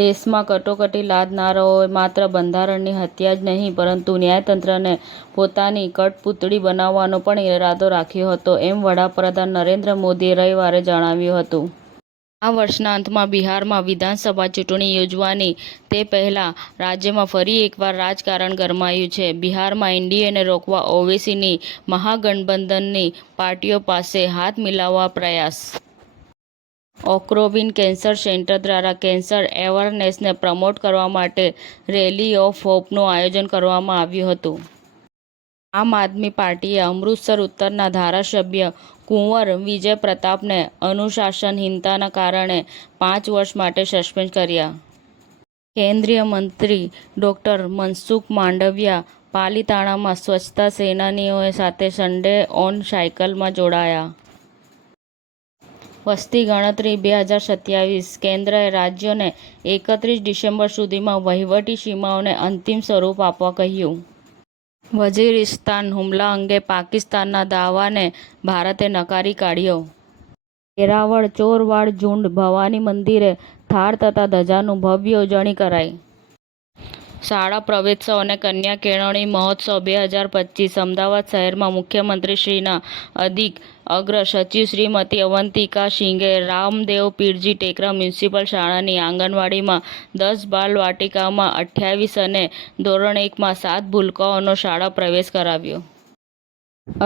દેશમાં કટોકટી લાદનારાઓએ માત્ર બંધારણની હત્યા જ નહીં પરંતુ ન્યાયતંત્રને પોતાની કઠપૂતળી બનાવવાનો પણ ઇરાદો રાખ્યો હતો, એમ વડાપ્રધાન નરેન્દ્ર મોદીએ રવિવારે જણાવ્યું હતું. આ વર્ષના અંતમાં બિહારમાં વિધાનસભા ચૂંટણી યોજવાની તે પહેલાં રાજ્યમાં ફરી એકવાર રાજકારણ ગરમાયું છે. બિહારમાં એનડીએને રોકવા ઓવૈસીની મહાગઠબંધનની પાર્ટીઓ પાસે હાથ મિલાવવા પ્રયાસ. ઓક્રોવિન કેન્સર સેન્ટર દ્વારા કેન્સર એવરનેસને પ્રમોટ કરવા માટે રેલી ઓફ હોપનું આયોજન કરવામાં આવ્યું હતું. આમ આદમી પાર્ટીએ અમૃતસર ઉત્તરના ધારાસભ્ય કુંવર વિજય પ્રતાપને અનુશાસનહીનતાના કારણે 5 વર્ષ માટે સસ્પેન્ડ કર્યા. કેન્દ્રીય મંત્રી ડોક્ટર મનસુખ માંડવિયા પાલિતાણામાં સ્વચ્છતા સેનાનીઓ સાથે સન્ડે ઓન સાયકલમાં જોડાયા. વસ્તી ગણતરી 2027 કેન્દ્રએ રાજ્યોને 31 ડિસેમ્બર સુધીમાં વહીવટી સીમાઓને અંતિમ સ્વરૂપ આપવા કહ્યું. વઝીરિસ્તાન હુમલા અંગે પાકિસ્તાનના દાવાને ભારતે નકારી કાઢ્યો. વેરાવળ ચોરવાડ ઝુંડ ભવાની મંદિરે થાળ તથા ધજાનું ભવ્ય ઉજવણી કરાઈ. શાળા પ્રવેશોત્સવ અને કન્યા કેળવણી મહોત્સવ 2025 અમદાવાદ શહેરમાં મુખ્યમંત્રીશ્રીના અધિક અગ્ર સચિવ શ્રીમતી અવંતિકા સિંઘે રામદેવ પીરજી ટેકરા મ્યુનિસિપલ શાળાની આંગણવાડીમાં 10 બાલવાટિકામાં 28 અને ધોરણ 1માં 7 ભૂલકાઓનો શાળા પ્રવેશ કરાવ્યો.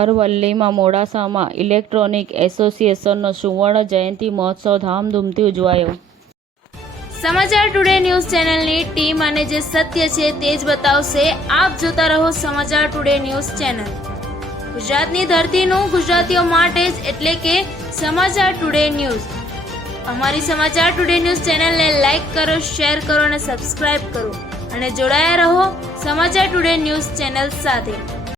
અરવલ્લીમાં મોડાસામાં ઇલેક્ટ્રોનિક એસોસિએશનનો સુવર્ણ જયંતિ મહોત્સવ ધામધૂમથી ઉજવાયો. સમાચાર ટુડે ન્યૂઝ ચેનલની ટીમ અને જે સત્ય છે તે જ બતાવશે. આપ જોતા રહો સમાચાર ટુડે ન્યૂઝ ચેનલ. ગુજરાતની ધરતીનું ગુજરાતીઓ માટે જ, એટલે કે સમાચાર ટુડે ન્યૂઝ. અમારી સમાચાર ટુડે ન્યૂઝ ચેનલને લાઈક કરો, શેર કરો અને સબસ્ક્રાઇબ કરો અને જોડાયા રહો સમાચાર ટુડે ન્યૂઝ ચેનલ સાથે.